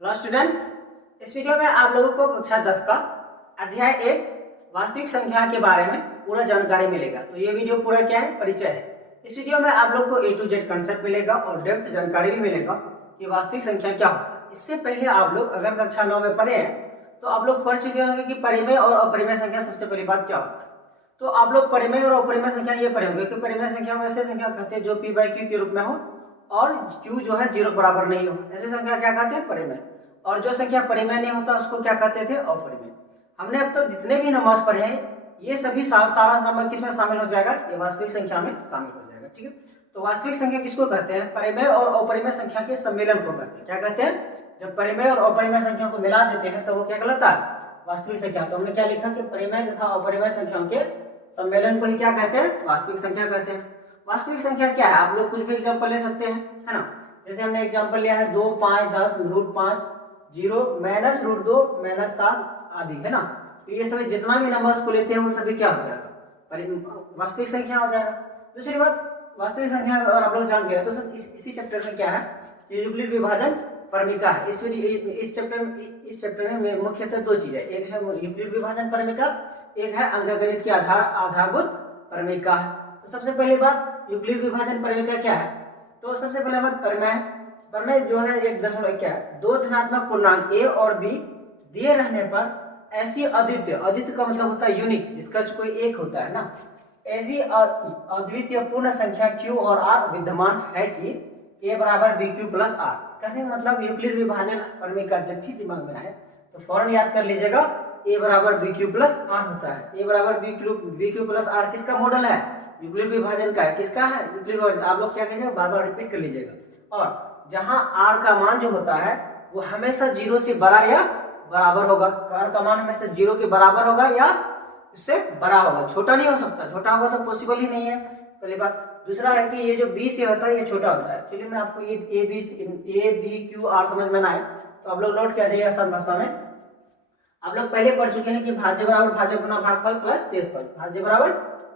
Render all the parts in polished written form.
Hello students, इस video में आप लोगों को कक्षा 10 का अध्याय 1 वास्तविक संख्या के बारे में पूरा जानकारी मिलेगा। तो ये वीडियो पूरा क्या है, परिचय है। इस वीडियो में आप लोग को A to Z कंसेप्ट मिलेगा और डेप्थ जानकारी भी मिलेगा कि वास्तविक संख्या क्या होता है। इससे पहले आप लोग अगर कक्षा 9 में पढ़े हैं तो आप लोग पढ़ चुके होंगे कि परिमेय और अपरिमेय संख्या सबसे पहली बात क्या होता है। तो आप लोग परिमेय और अपरिमेय संख्या ये पढ़े होंगे कि परिमेय संख्या में ऐसे संख्या कहते हैं जो p/q के रूप में हो और q जो है 0 बराबर नहीं हो, ऐसे संख्या क्या कहते हैं, परिमेय। और जो संख्या परिमेय नहीं होता उसको क्या कहते थे, अपरिमेय। हमने अब तक जितने भी नंबर्स पढ़े हैं ये सभी सारा नंबर किसमें शामिल हो जाएगा, ये वास्तविक संख्या में शामिल हो जाएगा। ठीक है, तो वास्तविक संख्या किसको कहते हैं, परिमेय और अपरिमेय संख्या के सम्मेलन को कहते हैं। क्या कहते हैं, जब परिमेय और अपरिमेय संख्या को मिला देते हैं तो वो क्या कहलाता है, वास्तविक संख्या। तो हमने क्या लिखा कि परिमेय तथा अपरिमेय संख्याओं के सम्मेलन को ही क्या कहते हैं, वास्तविक संख्या कहते हैं। वास्तविक संख्या क्या है, आप लोग कुछ भी एग्जांपल ले सकते हैं, है ना। जैसे हमने एग्जांपल लिया है 2, 5, 10, √5, 0, -√2, -7 आदि, है ना। तो ये सभी जितना भी नंबर्स को लेते हैं वो सभी क्या हो जाएगा, वास्तविक संख्या हो जाएगा। दूसरी बात, वास्तविक संख्या अगर आप लोग जान गए तो इसी चैप्टर में क्या है, यूक्लिड विभाजन परमिका है। इस चैप्टर में मुख्यतः दो चीजें, एक है यूक्लिड विभाजन परमिका, एक है अंकगणित के आधारभूत परमिका। तो सबसे पहली बात यूक्लिड विभाजन परमिका क्या है, तो सबसे पहले बात परिमेय जो है 1 क्या है, दो धनात्मक पूर्णांक a और b दिए रहने पर ऐसी अद्वितीय का मतलब होता है यूनिक, जिसका कोई एक होता है ना, ऐसी अद्वितीय पूर्ण संख्या q और r विद्यमान है कि a बराबर bq प्लस r। कहने का मतलब यूक्लिड विभाजन परमिका जब भी दिमाग में आए तो फौरन याद कर लीजिएगा a बराबर bq प्लस r होता है। a बराबर bq प्लस r किसका मॉडल है, यूक्लिड विभाजन का है। किसका है, यूक्लिड विभाजन। आप लोग क्या कीजिएगा, बार बार रिपीट कर लीजिएगा। और जहां r का मान जो होता है वो हमेशा 0 से बड़ा या बराबर होगा। r का मान हमेशा 0 के बराबर होगा या उससे बड़ा होगा, छोटा नहीं हो सकता। छोटा होगा तो पॉसिबल ही नहीं है, पहली बात। दूसरा है कि ये जो b से होता है ये छोटा होता है। चलिए मैं आपको ये a b q r समझ में ना आए तो आप लोग नोट किया जाइए आसान भाषा में। आप लोग पहले पढ़ चुके हैं कि भाज्य बराबर भाज्य गुना भागफल प्लस शेषफल, भाज्य बराबर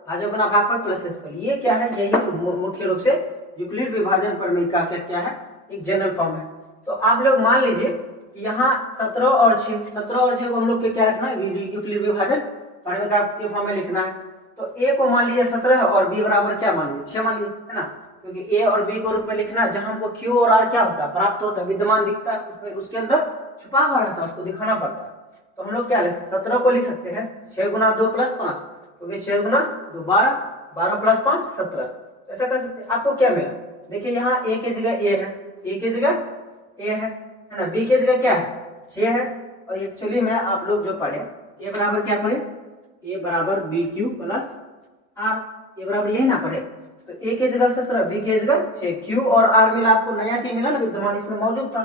भाज्य गुना भागफल प्लस शेषफल। ये क्या है, यही मुख्य रूप से यूक्लिड विभाजन परमिका का क्या है, एक जनरल फॉर्म है। तो आप लोग मान लीजिए कि यहाँ 17 और 6 को हम लोग क्या रखना है, यूक्लिड विभाजन परमिका के फॉर्म में लिखना है। तो a को मान लीजिए 17 और b बराबर क्या मान लीजिए 6 मान लीजिए, है ना। क्योंकि a और b को रूप में लिखना है जहां हमको q और r क्या होता है, प्राप्त होता है, विद्यमान दिखता है, उसमें उसके अंदर छुपा हुआ रहता है, उसको दिखाना पड़ता है। तो हम लोग क्या ले 17 को लिख सकते हैं 6 गुना 2 प्लस 5, क्योंकि 6 गुना 2 12, 12 प्लस 5 17। ऐसा कर सकते हैं। आपको क्या मिला, देखिए यहाँ a की जगह a है, a की जगह a है ना, b की जगह क्या है 6 है। और एक्चुअली में आप लोग जो पढ़े a बराबर क्या पढ़े, a बराबर bq प्लस r, ये बराबर यही ना पढ़े। तो a की जगह 17, b की जगह 6, q और r मिला, आपको नया चीज मिला ना, विद्यमान इसमें मौजूद था।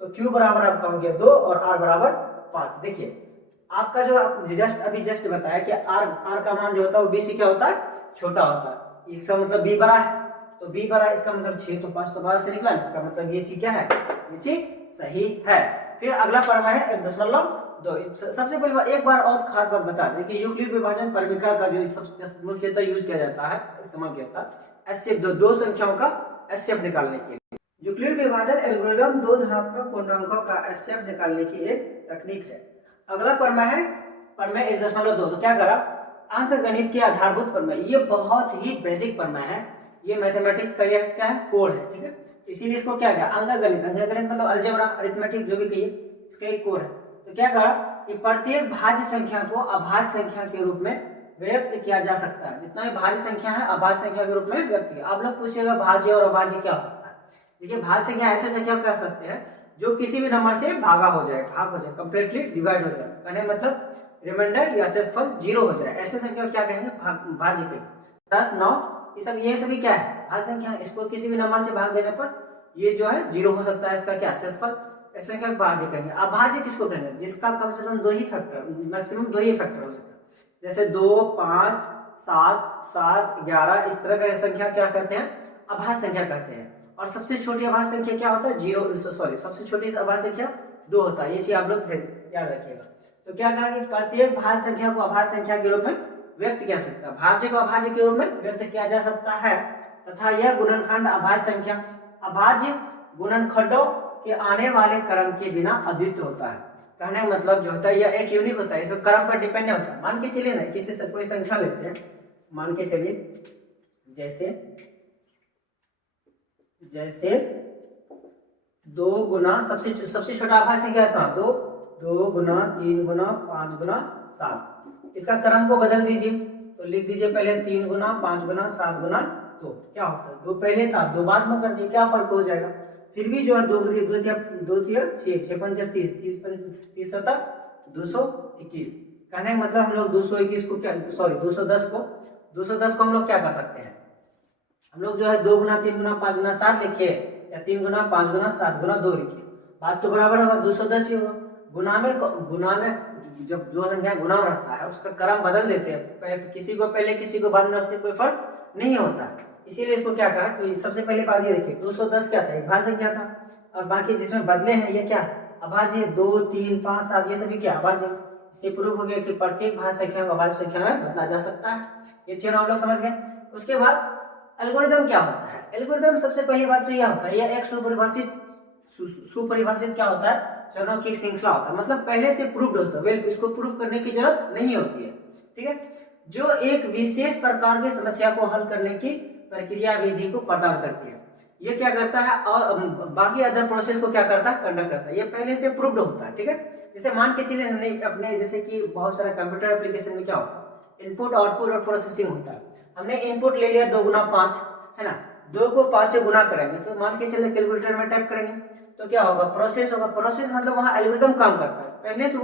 तो q बराबर आपका हो गया 2 और r बराबर 5। देखिए आपका जो जस्ट बताया कि r का मान जो होता है वो b से क्या होता है, छोटा होता है। इसका मतलब b बड़ा है, तो b बड़ा, इसका मतलब 6 तो 5 तो 12 से निकला, इसका मतलब ये चीज क्या है, ये चीज सही है। फिर अगला परिमेय है 1.2। सबसे पहले एक बार और खास बात बता दें कि यूक्लिड विभाजन परमिका का जो सबसे मुख्यतः यूज किया जाता है, इस्तेमाल किया जाता है एचसीएफ, दो संख्याओं का एचसीएफ निकालने के लिए। यूक्लिड विभाजन एल्गोरिथम दो धनात्मक पूर्णांकों का एचसीएफ निकालने की एक तकनीक है। अगला परिमेय है परिमेय 1.2। तो क्या करा, अंकगणित के आधारभूत परिमेय। ये बहुत ही बेसिक परिमेय है, ये मैथमेटिक्स का यह क्या है, कोड है। ठीक है, इसीलिए इसको क्या किया, अंकगणित मतलब अलजेब्रा, अरिथमेटिक जो भी कहिए, इसका एक कोड है। तो क्या कहा कि प्रत्येक भाज्य संख्या को अभाज्य संख्या के रूप में व्यक्त किया जा सकता है। जितना भी भाज्य संख्या है अभाज्य संख्या के रूप में व्यक्त किया। आप लोग पूछिएगा भाज्य और अभाज्य क्या होता है। देखिए भाज्य संख्या ऐसे संख्या कह सकते हैं जो किसी भी नंबर से भाग हो जाए, कंप्लीटली डिवाइड हो जाए, कहने मतलब रिमाइंडर या शेषफल 0 हो जाए, ऐसे संख्या को क्या कहेंगे, भाज्य कहेंगे। 10, 9 ये सभी क्या है, भाज्य संख्या है। इसको किसी भी नंबर से भाग देने पर ये जो है 0 हो सकता है, इसका क्या शेषफल, ऐसे संख्या को भाज्य कहेंगे। अभाज्य किसको कहेंगे, जिसका कम से कम 2 ही फैक्टर, मैक्सिमम 2 ही फैक्टर हो सकता है। जैसे 2, 5, 7, 11, इस तरह का संख्या क्या कहते हैं, अभाज्य संख्या कहते हैं। और सबसे छोटी अभाज्य संख्या क्या होता है, सबसे छोटी अभाज्य संख्या 2 होता है। ये चीज आप लोग याद रखिएगा। तो क्या कहा कि प्रत्येक भाज्य संख्या को अभाज्य संख्या के रूप में व्यक्त किया सकता है, भाज्य को अभाज्य के रूप में व्यक्त किया जा सकता है, तथा यह गुणनखंड अभाज्य संख्या अभाज्य गुणनखंडों कि आने वाले क्रम के बिना अद्वितीय होता है। कहने का मतलब जो होता है यह एक यूनिक होता है, इसको क्रम पर डिपेंड नहीं होता। मान के चलिए ना, किसी से कोई संख्या लेते हैं, मान के चलिए जैसे 2 गुना सबसे छोटा आभाज्य क्या था 2, 2 गुना 3 गुना 5 गुना 7। इसका क्रम को बदल दीजिए, तो लिख दीजिए पहले 3 गुना 5 गुना 7 गुना 2। क्या होता है 2 पहले था 2 बाद में कर दिए, क्या फर्क हो जाएगा। फिर भी जो है 2 2 6 6 5 30 30 30 होता 221। कहने का मतलब हम लोग 221 को क्या 210 को हम लोग क्या कर सकते हैं, हम लोग जो है 2 गुना 3 गुना 5 गुना 7 लिखिए या 3 गुना 5 गुना 7 गुना 2 लिखिए, बात तो बराबर होगा 210 ही होगा। गुना में जब दो संख्या गुना रहता है उसका क्रम बदल देते हैं, किसी को पहले किसी को बाद में रखते कोई फर्क नहीं होता। इसीलिए इसको क्या कहा कि सबसे पहले बात ये देखिए 210 क्या था, एक भाज्य संख्या था, और बाकी जिसमें बदले हैं ये क्या अभाज्य 2 3 5 7 ये सभी क्या अभाज्य। इससे प्रूव हो गया कि प्रत्येक भाज्य संख्या को अभाज्य संख्या में बदला जा सकता है। ये थ्योरम आप लोग समझ गए। उसके बाद एल्गोरिथम क्या होता है। एल्गोरिथम सबसे पहली बात तो यह होता है, यह एक सुपरिभाषित क्या होता है चरणों की एक श्रृंखला होता है, मतलब पहले से प्रूव्ड होता है, इसको प्रूव करने की जरूरत नहीं होती है। ठीक है, जो एक विशेष प्रकार की समस्या को हल करने की प्रक्रिया विधि को प्रदान करती है। ये क्या करता है और बाकी अदर प्रोसेस को क्या करता है कंडक्ट करता है, ये पहले से प्रूव्ड होता है। ठीक है, जैसे मान के चलिए हमने अपने जैसे कि बहुत सारे कंप्यूटर एप्लीकेशन में क्या होता है इनपुट आउटपुट और प्रोसेसिंग होता है। हमने इनपुट ले लिया 2 गुना 5 है ना, 2 को 5 से गुना करेंगे तो मान के चलिए कैलकुलेटर में टाइप करेंगे तो क्या होगा प्रोसेस होगा। प्रोसेस मतलब वहाँ एल्गोरिथम काम करता है, पहले से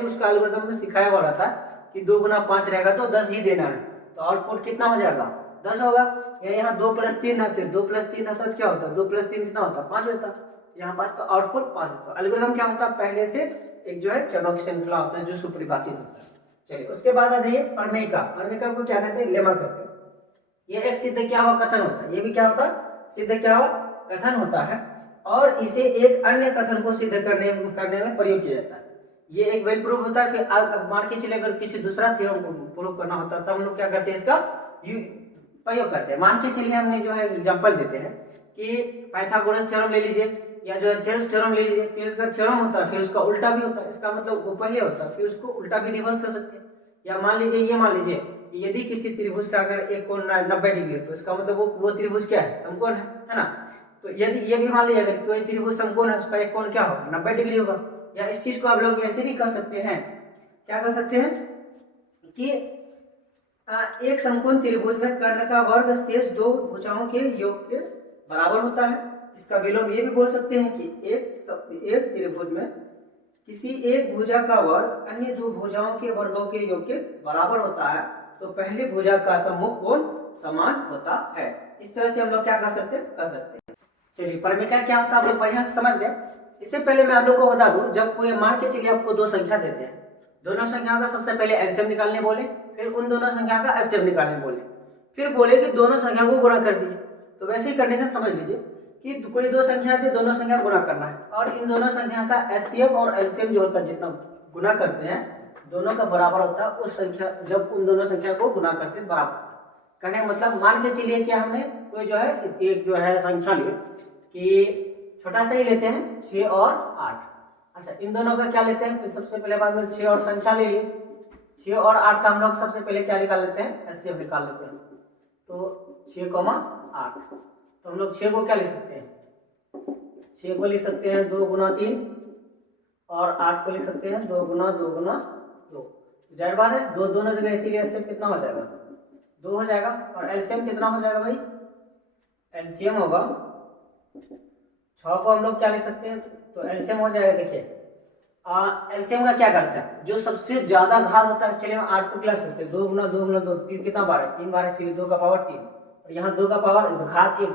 उसका एल्गोरिथम में सिखाया हुआ रहता है कि 2 गुना 5 रहेगा तो 10 ही देना है, तो आउटपुट कितना हो जाएगा 10 होगा। या यहाँ 2 + 3 रहते 2 + 3 रहता तो क्या होता है 2 + 3 कितना होता 5 होता, यहाँ 5 का आउटपुट 5 होता। एल्गोरिथम क्या होता है पहले से एक जो है चरणों की श्रृंखला होता है जो सुपरिभाषित होता है। चलिए उसके बाद आ जाइए प्रमेय का को क्या कहते हैं लेमा कहते हैं। ये एक सिद्ध क्या हुआ कथन होता है, ये भी क्या होता है सिद्ध क्या हुआ कथन होता है, और इसे एक अन्य कथन को सिद्ध करने में प्रयोग किया जाता है। ये एक वेल प्रूफ होता है। फिर मान के चलिए अगर किसी दूसरा थ्योरम को प्रूव करना होता है तब हम लोग क्या करते हैं इसका प्रयोग करते हैं। मान के चलिए हमने जो है एग्जांपल देते हैं कि पाइथागोरस थ्योरम ले लीजिए या जो है थेल्स थ्योरम ले लीजिए। थेल्स का थ्योरम होता है फिर उसका उल्टा भी होता है, इसका मतलब वो पहले होता है फिर उसको उल्टा भी रिवर्स कर सकते हैं। या मान लीजिए यदि किसी त्रिभुज का अगर एक कोण 90 डिग्री है तो इसका मतलब वो त्रिभुज क्या है समकोण है ना। तो यदि ये भी मान लीजिए अगर कोई त्रिभुज समकोण है उसका एक कोण क्या होगा 90 डिग्री होगा। या इस चीज को आप लोग ऐसे भी कर सकते हैं, क्या कर सकते हैं कि एक समकोण त्रिभुज में कर्ण का वर्ग शेष 2 भुजाओं के योग के बराबर होता है। इसका विलोम ये भी बोल सकते हैं कि एक त्रिभुज में किसी एक भुजा का वर्ग अन्य 2 भुजाओं के वर्गों के योग के बराबर होता है तो पहली भुजा का सम्मुख कोण समान होता है। इस तरह से हम लोग क्या कर सकते हैं। चलिए प्रमेय क्या होता है आप लोग बढ़िया से समझ गए। इससे पहले मैं आप लोग को बता दूं, जब कोई मान के चलिए आपको 2 संख्या देते हैं, दोनों संख्याओं का सबसे पहले एलसीएम निकालने बोले, फिर उन दोनों संख्या का एचसीएफ निकालने बोले, फिर बोले कि दोनों संख्या को गुणा कर दीजिए। तो वैसे ही कंडीशन समझ लीजिए कि कोई 2 संख्या थी, दोनों संख्या गुणा करना है और इन दोनों संख्या का एचसीएफ और एलसीएम जो होता है जितना गुणा करते हैं दोनों का बराबर होता है उस संख्या, जब उन दोनों संख्या को गुणा करते हैं बराबर करने मतलब मान के चलिए कि हमने कोई जो है एक जो है संख्या लिए कि छोटा सा ही लेते हैं 6 और 8। अच्छा इन दोनों का क्या लेते हैं, सबसे पहले बात में 6 और संख्या ले लिए, 6 और 8 का हम लोग सबसे पहले क्या निकाल लेते हैं एचसीएफ निकाल लेते हैं। तो 6, 8 तो हम लोग 6 को क्या ले सकते हैं 6 को लिख सकते हैं 2 गुना 3 और 8 को लिख सकते हैं 2 गुना 2 गुना 2। जाहिर बात है दो दोनों जगह इसीलिए एचसीएफ कितना हो जाएगा 2 हो जाएगा। और एलसीएम कितना हो जाएगा भाई, एलसीएम होगा 6 को हम लोग क्या ले सकते हैं तो एलसीएम हो जाएगा। देखिए एलसीएम का क्या करता है जो सबसे ज्यादा घात होता है, चलिए 8 को क्या ले सकते हैं 2 गुना 2 गुना 2 3 कितना बार है 3 बार है इसीलिए 2 का पावर 3 और यहाँ 2 का पावर घात 1।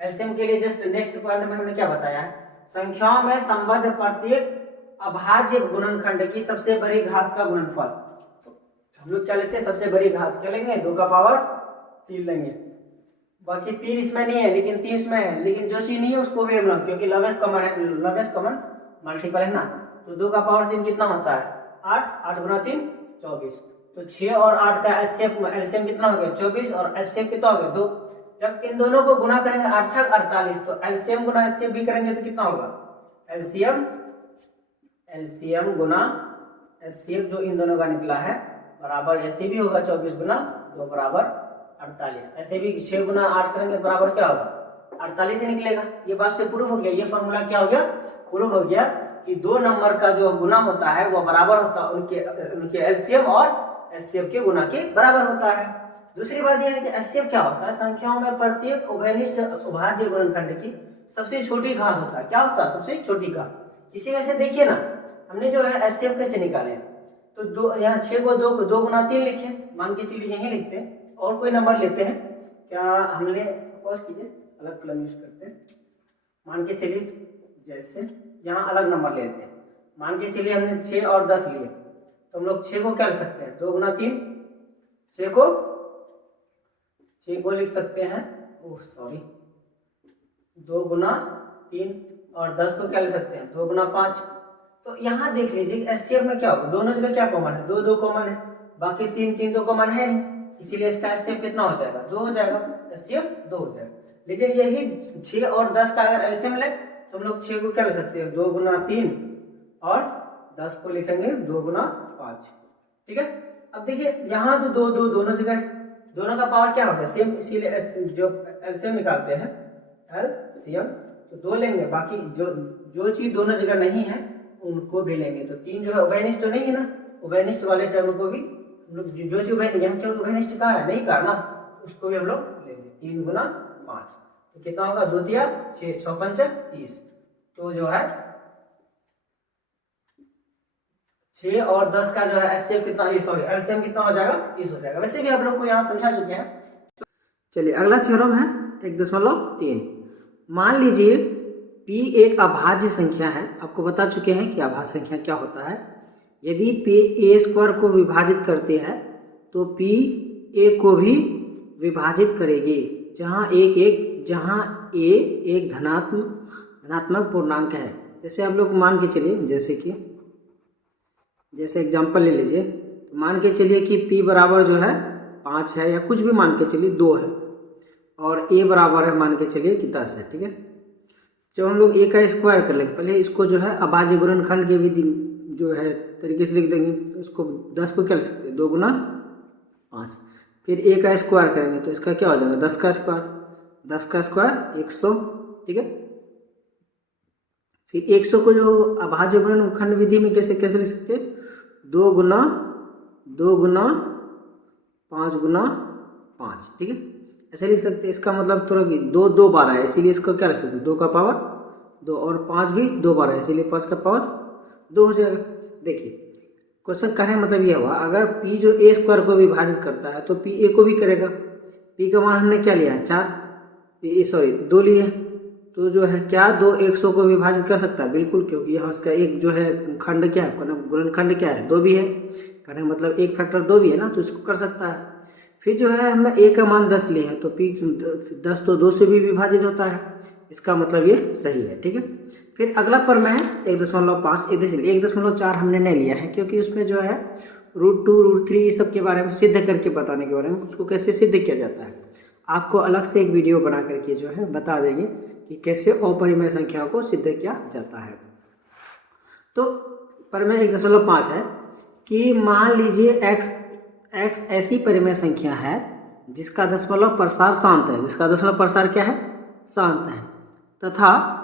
एलसीएम के लिए जस्ट नेक्स्ट पॉइंट में हमने क्या बताया है, संख्याओं में संबद्ध प्रत्येक अभाज्य गुणनखंड की सबसे बड़ी घात का गुणनफल। तो हम लोग क्या लेते हैं सबसे बड़ी घात क्या लेंगे 2 का पावर 3 लेंगे। बाकी 3 इसमें नहीं है लेकिन 3 इसमें है, लेकिन जो चीज नहीं है उसको भी हम लोग क्योंकि लवेस्ट कॉमन मल्टीपल है ना। तो 2 का पावर 3 कितना होता है 8 गुना 3 24। तो 6 और 8 का एलसीएम कितना हो गया 24 और एचसीएफ कितना हो गया 2। जब इन दोनों को गुना करेंगे 8 छक 48, तो एलसीएम गुना एचसीएफ भी करेंगे तो कितना होगा, एलसीएम गुना एचसीएफ जो इन दोनों का निकला है बराबर ऐसे भी होगा 24 गुना 2 बराबर 48। ऐसे भी 6 गुना 8 करेंगे बराबर क्या होगा 48 ही निकलेगा। ये बात से प्रूव हो गया, ये फॉर्मूला क्या हो गया, प्रूव हो गया कि दो नंबर का जो गुना होता है वो बराबर होता है उनके एलसीएम और एचसीएफ के गुना के बराबर होता है। दूसरी बात यह है कि एचसीएफ क्या होता है, संख्याओं में प्रत्येक उभयनिष्ठ अभाज्य गुणनखंड की सबसे छोटी घात होता है। क्या होता है, सबसे छोटी घात। इसी में से देखिए ना, हमने जो है एचसीएफ कैसे निकाले, तो दो यहाँ 6 को 2 गुना 3 लिखे, मान के चलिए यही लिखते हैं और कोई नंबर लेते हैं। क्या हमने सपोज कीजिए अलग कलम यूज करते हैं, मान के चलिए जैसे यहाँ अलग नंबर लेते हैं, मान के चलिए हमने 6 और 10 लिए, तो हम लोग 6 को क्या लिख सकते हैं 2 गुना 3, 6 को लिख सकते हैं 2 गुना 3 और 10 को क्या लिख सकते हैं 2 गुना 5। तो यहाँ देख लीजिए एचसीएफ में क्या होगा, दोनों जगह क्या कॉमन है, 2 कॉमन है, बाकी 3 तो कॉमन है नहीं, इसीलिए इसका एचसीएफ कितना हो जाएगा 2 हो जाएगा, एचसीएफ 2 हो जाएगा। लेकिन यही 6 और 10 का अगर एलसीएम ले तो हम लोग 6 को क्या ले सकते हैं 2 गुना 3 और 10 को लिखेंगे 2 गुना 5। ठीक है, अब देखिए यहाँ तो 2 दोनों जगह, दोनों का पावर क्या होगा सेम, इसीलिए जो एलसीएम निकालते हैं एलसीएम तो 2 लेंगे, बाकी जो चीज दोनों जगह नहीं है उनको भी लेंगे। तो 3 जो है उभयनिष्ठ तो नहीं है ना, उभयनिष्ठ वाले टर्म को भी हम लोग जो चीज उभयनिष्ठ कहा है नहीं कहा ना, उसको भी हम लोग लेंगे 3 गुना 5। तो कितना होगा 2 तिया 6 6 5 30, तो जो है 6 और 10 का जो है एचसीएफ कितना, एलसीएम कितना हो जाएगा 30 हो जाएगा। वैसे भी आप लोग को यहाँ समझा चुके हैं। चलिए अगला थ्योरम है 1.3। मान लीजिए p एक अभाज्य संख्या है, आपको बता चुके हैं कि अभाज्य संख्या क्या होता है। यदि p a² को विभाजित करते हैं तो p a को भी विभाजित करेगी, जहाँ a एक धनात्मक पूर्णांक है। जैसे आप लोग मान के चलिए, जैसे एग्जांपल ले लीजिए, तो मान के चलिए कि p बराबर जो है 5 है, या कुछ भी मान के चलिए 2 है, और a बराबर है मान के चलिए कि 10 है। ठीक है, जब हम लोग a का स्क्वायर कर लेंगे, पहले इसको जो है अभाज्य गुणनखंड के विधि जो है तरीके से लिख देंगे, उसको 10 को क्या लिख सकते हैं 2 गुना 5, फिर a का स्क्वायर करेंगे तो इसका क्या हो जाएगा 10 का स्क्वायर 100। ठीक है, फिर 100 को जो अभाज्य गुणनखंड विधि में कैसे लिख सकते हैं 2 गुना 5 गुना 5। ठीक है, ऐसे लिख सकते हैं। इसका मतलब थोड़ा कि 2 बार है, इसीलिए इसको क्या लिख सकते हैं 2 का पावर 2, और 5 भी 2 बार है, इसीलिए 5 का पावर 2 हो जाएगा। देखिए क्वेश्चन कहने मतलब यह हुआ, अगर p जो a² को विभाजित करता है तो p a को भी करेगा। p का मान हमने क्या लिया 2 लिए, तो जो है क्या 2 100 को विभाजित कर सकता है, बिल्कुल, क्योंकि यहाँ इसका एक जो है खंड क्या है, गुणनखंड क्या है 2 भी है, कहने मतलब एक फैक्टर 2 भी है ना, तो इसको कर सकता है। फिर जो है हमने a का मान 10 लिए हैं, तो p 10 तो 2 से भी विभाजित होता है, इसका मतलब ये सही है। ठीक है, फिर अगला प्रमेय है 1.5, 1.4 हमने नहीं लिया है, क्योंकि उसमें जो है √2 √3 ये सब के बारे में सिद्ध करके बताने के बारे में, उसको कैसे सिद्ध किया जाता है आपको अलग से एक वीडियो बना करके जो है बता देंगे कि कैसे अपरिमेय संख्याओं को सिद्ध किया जाता है। तो प्रमेय 1.5 है कि मान लीजिए x ऐसी परिमेय संख्या है जिसका दशमलव प्रसार शांत है, जिसका दशमलव प्रसार क्या है शांत है, तथा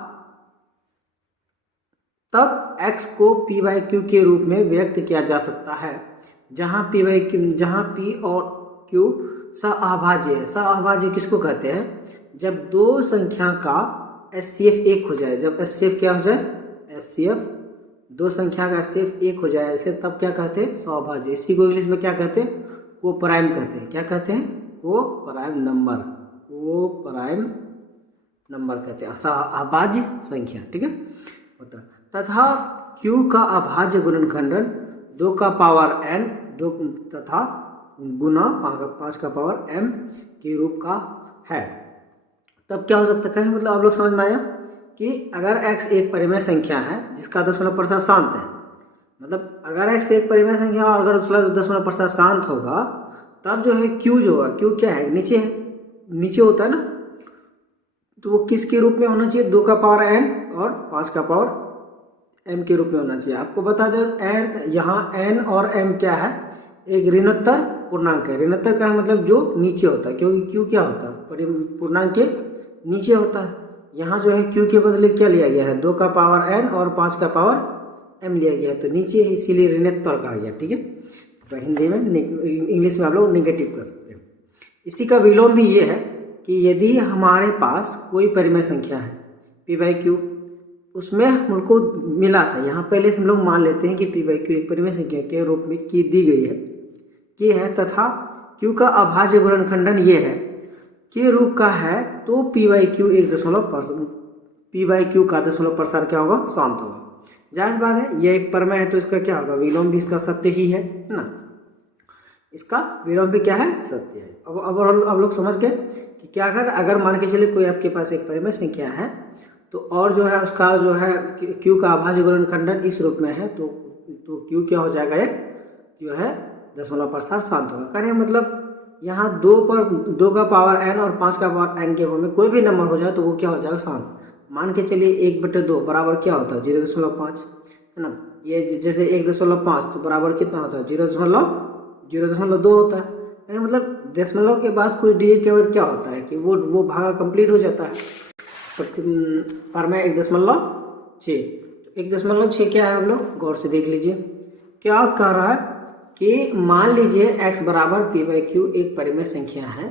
तब x को p/q के रूप में व्यक्त किया जा सकता है, जहाँ p और q सहअभाज्य है। सहअभाज्य किसको कहते हैं, जब दो संख्या का एचसीएफ 1 हो जाए, जब एचसीएफ क्या हो जाए, एचसीएफ दो संख्या का एचसीएफ 1 हो जाए ऐसे, तब क्या कहते हैं सहअभाज्य। इसी को इंग्लिश में क्या कहते हैं कोप्राइम कहते हैं। क्या कहते हैं कोप्राइम नंबर कहते हैं, सहअभाज्य संख्या। ठीक है, होता तथा q का अभाज्य गुणनखंडन 2 का पावर n 2 तथा गुना 5 का पावर m के रूप का है। तब क्या हो सकता है, मतलब आप लोग समझ में आया कि अगर x एक परिमेय संख्या है जिसका दशमलव प्रसार शांत है, मतलब अगर x एक परिमेय संख्या और अगर उसका दशमलव प्रसार शांत होगा, तब जो है q जो होगा, q क्या है नीचे है, नीचे होता है ना, तो वो किसके रूप में होना चाहिए, 2 का पावर n और 5 का पावर m के रूप में होना चाहिए। आपको बता दें n, यहाँ n और m क्या है, एक ऋणोत्तर पूर्णांक है। ऋणोत्तर का मतलब जो नीचे होता है, क्योंकि q क्या होता है, पूर्णांक के नीचे होता है। यहाँ जो है q के बदले क्या लिया गया है, 2 का पावर n और 5 का पावर m लिया गया है, तो नीचे है, इसीलिए ऋणोत्तर कहा गया। ठीक है, तो हिंदी में, इंग्लिश में आप लोग निगेटिव कर सकते हैं। इसी का विलोम भी ये है कि यदि हमारे पास कोई परिमेय संख्या है p/q, उसमें हमको मिला था, यहाँ पहले से हम लोग मान लेते हैं कि p/q एक परिमेय संख्या के रूप में की दी गई है, कि है, तथा q का अभाज्य गुणनखंडन ये है के रूप का है, तो p/q का दशमलव प्रसार क्या होगा, शांत होगा। जाहिर बात है, यह एक परिमेय है तो इसका क्या होगा, विलोम भी इसका सत्य ही है ना, इसका विलोम भी क्या है, सत्य है। अब लोग समझ गए कि क्या अगर मान के चलिए कोई आपके पास एक परिमेय संख्या है, तो और जो है उसका जो है q का अभाज्य गुणनखंडन इस रूप में है, तो q क्या हो जाएगा, एक जो है दशमलव प्रसार शांत होगा। कहने मतलब यहाँ 2 का पावर n और 5 का पावर n के रूप में कोई भी नंबर हो जाए तो वो क्या हो जाएगा, शांत। मान के चलिए 1/2 बराबर क्या होता है, 0.5 है ना। ये जैसे 1.5 तो बराबर कितना होता है, 0.2 होता है। मतलब दशमलव के बाद कोई डिजिट के बाद क्या होता है कि वो भागा कंप्लीट हो जाता है। पर मैं 1.6, 1.6 क्या है, हम लोग गौर से देख लीजिए। क्या कह रहा है कि मान लीजिए x बराबर p/q एक परिमेय संख्या है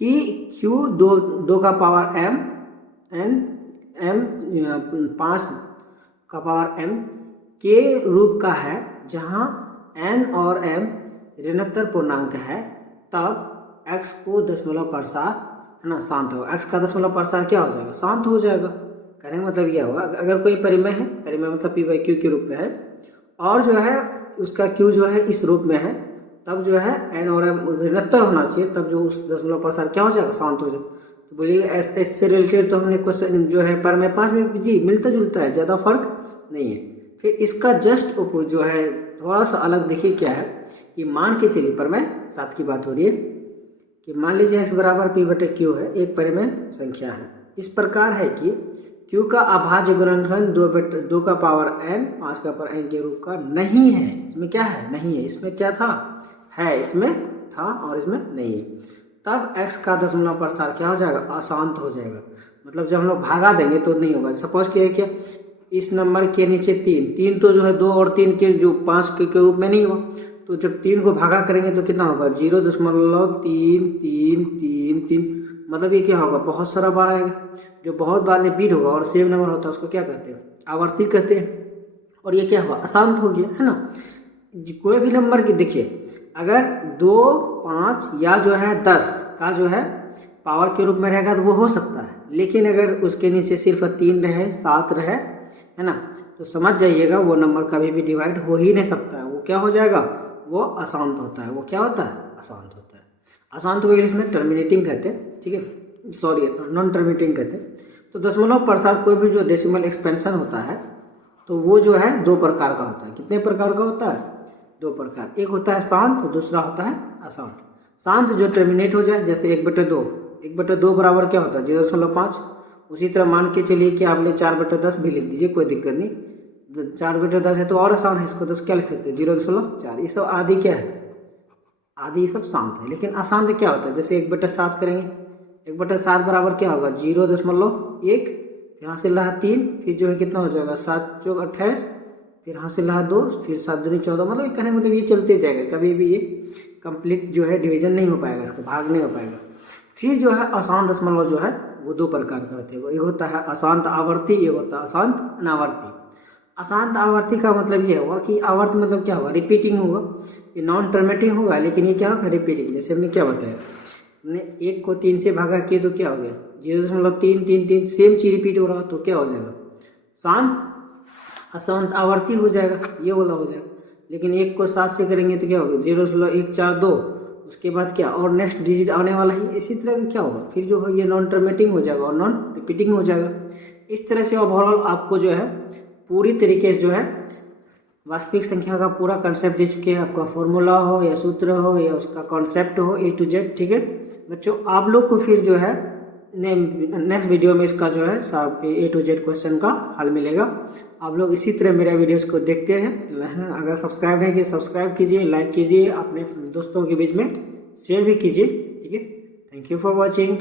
कि q 2 का पावर m, n 5 का पावर m के रूप का है, जहाँ n और m ऋणोत्तर पूर्णांक है, तब x को दशमलव प्रसार है ना शांत होगा। x का दशमलव प्रसार क्या हो जाएगा, शांत हो जाएगा। कहने का मतलब यह होगा, अगर कोई परिमेय है, परिमेय मतलब p/q के रूप में है, और जो है उसका q जो है इस रूप में है, तब जो है n और m ऋणोत्तर होना चाहिए, तब जो उस दशमलव प्रसार क्या हो जाएगा, शांत हो जाएगा। तो बोलिए इससे रिलेटेड तो हमने क्वेश्चन जो है परिमेय 5 में जी मिलता जुलता है, ज़्यादा फर्क नहीं है। फिर इसका जस्ट ऊपर जो है थोड़ा सा अलग देखिए क्या है कि मान के चलिए परिमेय 7 की बात हो रही है कि मान लीजिए x बराबर p/q है, एक परिमेय संख्या है, इस प्रकार है कि q का अभाज्य गुणनखंड 2 का पावर n 5 का पावर n के रूप का नहीं है। इसमें क्या है, नहीं है। इसमें क्या था, है, इसमें था और इसमें नहीं है। तब x का दशमलव प्रसार क्या हो जाएगा, अशांत हो जाएगा। मतलब जब हम लोग भागा देंगे तो नहीं होगा। सपोज क्या इस नंबर के नीचे 3 तो जो है 2 और 3 के जो 5 के रूप में नहीं हुआ, तो जब 3 को भागा करेंगे तो कितना होगा, 0.33333। मतलब ये क्या होगा, बहुत सारा बार आएगा। जो बहुत बार रिपीट होगा और सेम नंबर होता है उसको क्या कहते हैं, आवर्ती कहते हैं। और ये क्या हुआ, अशांत हो गया, है ना। कोई भी नंबर की देखिए, अगर 2, 5 या जो है 10 का जो है पावर के रूप में रहेगा तो वो हो सकता है, लेकिन अगर उसके नीचे सिर्फ 3 रहे, 7 रहे, है ना, तो समझ जाइएगा वो नंबर कभी भी डिवाइड हो ही नहीं सकता है। वो क्या हो जाएगा, वो अशांत होता है। वो क्या होता है, अशांत होता है। अशांत को इंग्लिश में टर्मिनेटिंग कहते हैं, ठीक है, सॉरी नॉन टर्मिनेटिंग कहते हैं। तो दशमलव प्रसार कोई भी जो डेसिमल एक्सपेंशन होता है तो वो जो है 2 प्रकार का होता है। कितने प्रकार का होता है, 2 प्रकार। एक होता है शांत, दूसरा होता है अशांत। शांत जो टर्मिनेट हो जाए, जैसे 1/2 बराबर क्या होता है, 0.5। उसी तरह मान के चलिए कि आपने 4/10 भी लिख दीजिए, कोई दिक्कत नहीं। 4/10 है तो और आसान है, इसको 10 क्या लिख सकते हैं, 0.4। ये सब आदि क्या है, आदि ये सब शांत है। लेकिन अशांत क्या होता है, जैसे 1/7 करेंगे, 1/7 बराबर क्या होगा, 0.1, फिर हासिल रहा 3, फिर जो है कितना हो जाएगा 7 × 28, फिर हासिल रहा 2, फिर 7 दूनी 14। मतलब कहने मतलब ये चलते जाएगा, कभी भी ये कंप्लीट जो है डिवीजन नहीं हो पाएगा, इसका भाग नहीं हो पाएगा। फिर जो है अशांत दशमलव जो है वो 2 प्रकार का होते हैं। एक होता है अशांत आवर्ती, एक होता है अशांत अनावर्ती। अशांत आवर्ती का मतलब ये होगा कि आवर्त मतलब क्या होगा, रिपीटिंग होगा, ये नॉन टर्मिनेटिंग होगा, लेकिन ये क्या होगा, रिपीटिंग। जैसे हमने क्या बताया, हमने 1 को 3 से भागा किए तो क्या हो गया, 0.333, सेम चीज रिपीट हो रहा तो क्या हो जाएगा, शांत अशांत आवर्ती हो जाएगा, ये वाला हो जाएगा। लेकिन 1 को 7 से करेंगे तो क्या होगा, 0.142, उसके बाद क्या और नेक्स्ट डिजिट आने वाला है। इसी तरह का क्या होगा, फिर जो है ये नॉन टर्मिनेटिंग हो जाएगा और नॉन रिपीटिंग हो जाएगा। इस तरह से ओवरऑल आपको जो है पूरी तरीके से जो है वास्तविक संख्या का पूरा कंसेप्ट दे चुके हैं, आपका फॉर्मूला हो या सूत्र हो या उसका कॉन्सेप्ट हो A to Z। ठीक है बच्चों, आप लोग को फिर जो है नेक्स्ट वीडियो में इसका जो है A to Z क्वेश्चन का हल मिलेगा। आप लोग इसी तरह मेरे वीडियोस को देखते रहें। अगर सब्सक्राइब है कि सब्सक्राइब कीजिए, लाइक कीजिए, अपने दोस्तों के बीच में शेयर भी कीजिए। ठीक है, थैंक यू फॉर वॉचिंग।